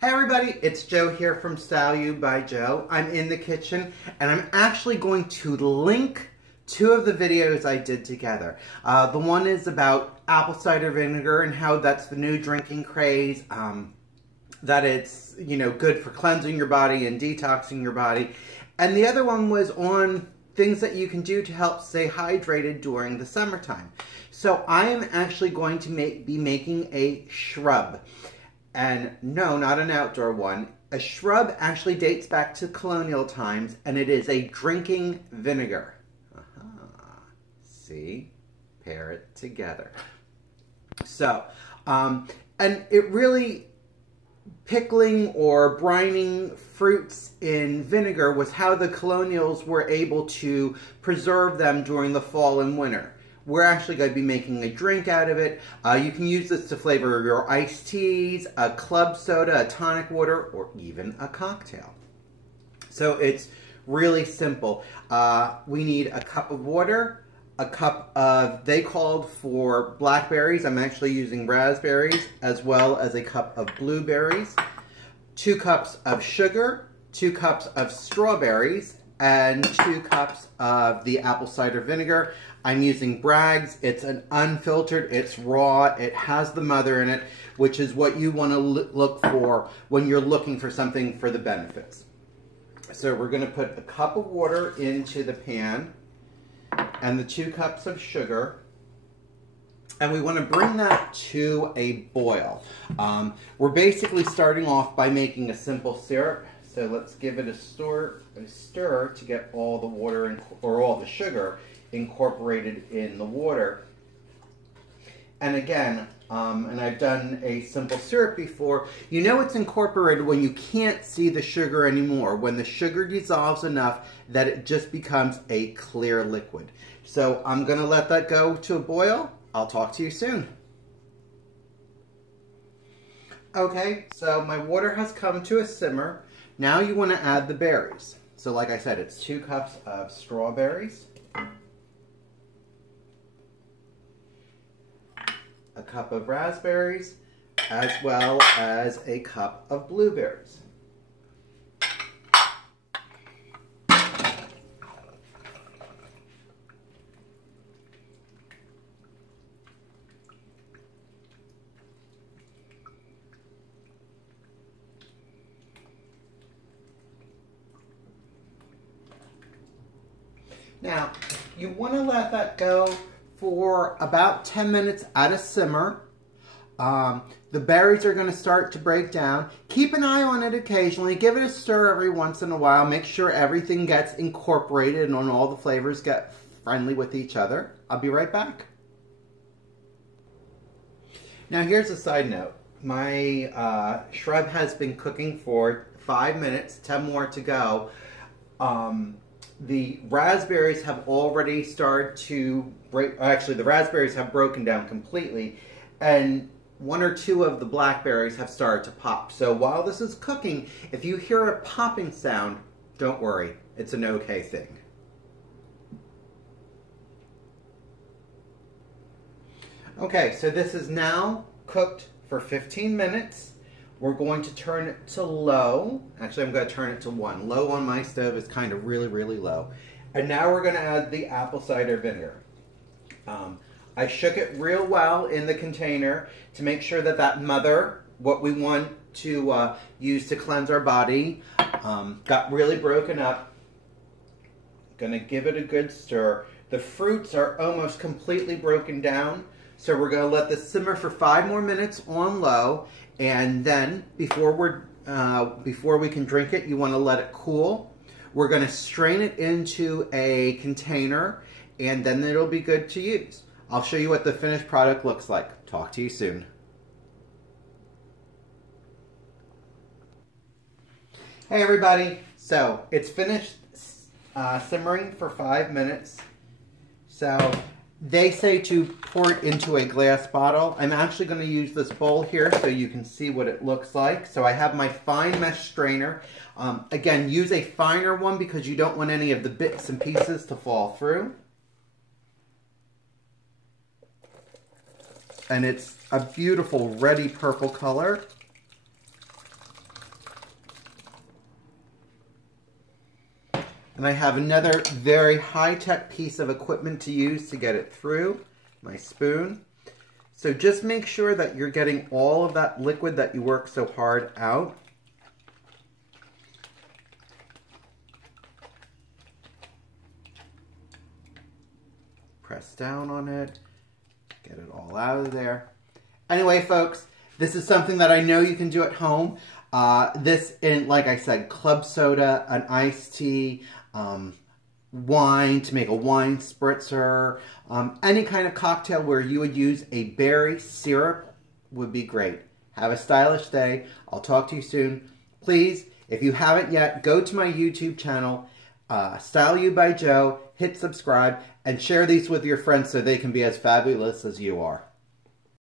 Hey everybody, it's Joe here from Style You by Joe. I'm in the kitchen and I'm actually going to link two of the videos I did together. The one is about apple cider vinegar and how that's the new drinking craze, that it's, good for cleansing your body and detoxing your body. And the other one was on things that you can do to help stay hydrated during the summertime. So I am actually going to be making a shrub. And no, not an outdoor one. A shrub actually dates back to colonial times, and it is a drinking vinegar. See? Pair it together. So, and it really, pickling or brining fruits in vinegar was how the colonials were able to preserve them during the fall and winter. We're actually going to be making a drink out of it. You can use this to flavor your iced teas, a club soda, a tonic water, or even a cocktail. So it's really simple. We need a cup of water, a cup of, they called for blackberries. I'm actually using raspberries, as well as a cup of blueberries, 2 cups of sugar, 2 cups of strawberries, and 2 cups of the apple cider vinegar. I'm using Bragg's. It's an unfiltered, it's raw, it has the mother in it, which is what you want to look for when you're looking for something for the benefits. So we're going to put a cup of water into the pan and the 2 cups of sugar. And we want to bring that to a boil. We're basically starting off by making a simple syrup. So let's give it a stir to get all the water or all the sugar incorporated in the water. And again, and I've done a simple syrup before, you know it's incorporated when you can't see the sugar anymore, when the sugar dissolves enough that it just becomes a clear liquid. So I'm going to let that go to a boil. I'll talk to you soon. Okay, so my water has come to a simmer. Now you want to add the berries. So like I said, it's 2 cups of strawberries, a cup of raspberries, as well as a cup of blueberries. Now, you want to let that go for about 10 minutes at a simmer. The berries are going to start to break down. Keep an eye on it occasionally. Give it a stir every once in a while. Make sure everything gets incorporated and all the flavors get friendly with each other. I'll be right back. Now, here's a side note. My shrub has been cooking for 5 minutes, 10 more to go. The raspberries have already started to break, actually the raspberries have broken down completely, and 1 or 2 of the blackberries have started to pop. So while this is cooking, if you hear a popping sound, don't worry, it's an okay thing. Okay, so this is now cooked for 15 minutes. We're going to turn it to low. Actually, I'm going to turn it to 1. Low on my stove is kind of really, really low. And now we're going to add the apple cider vinegar. I shook it real well in the container to make sure that that mother, what we want to use to cleanse our body, got really broken up. Going to give it a good stir. The fruits are almost completely broken down. So we're going to let this simmer for 5 more minutes on low. And then, before we can drink it, you want to let it cool. We're going to strain it into a container, and then it'll be good to use. I'll show you what the finished product looks like. Talk to you soon. Hey everybody, so it's finished simmering for 5 minutes. So they say to pour it into a glass bottle. I'm actually going to use this bowl here so you can see what it looks like. So I have my fine mesh strainer. Again, use a finer one because you don't want any of the bits and pieces to fall through. And it's a beautiful reddy purple color. And I have another very high-tech piece of equipment to use to get it through, my spoon. So just make sure that you're getting all of that liquid that you work so hard out. Press down on it, get it all out of there. Anyway, folks, this is something that I know you can do at home. This, like I said, club soda, an iced tea, wine to make a wine spritzer, any kind of cocktail where you would use a berry syrup would be great. Have a stylish day. I'll talk to you soon. Please, if you haven't yet, go to my YouTube channel, Style You by Joe, hit subscribe, and share these with your friends so they can be as fabulous as you are.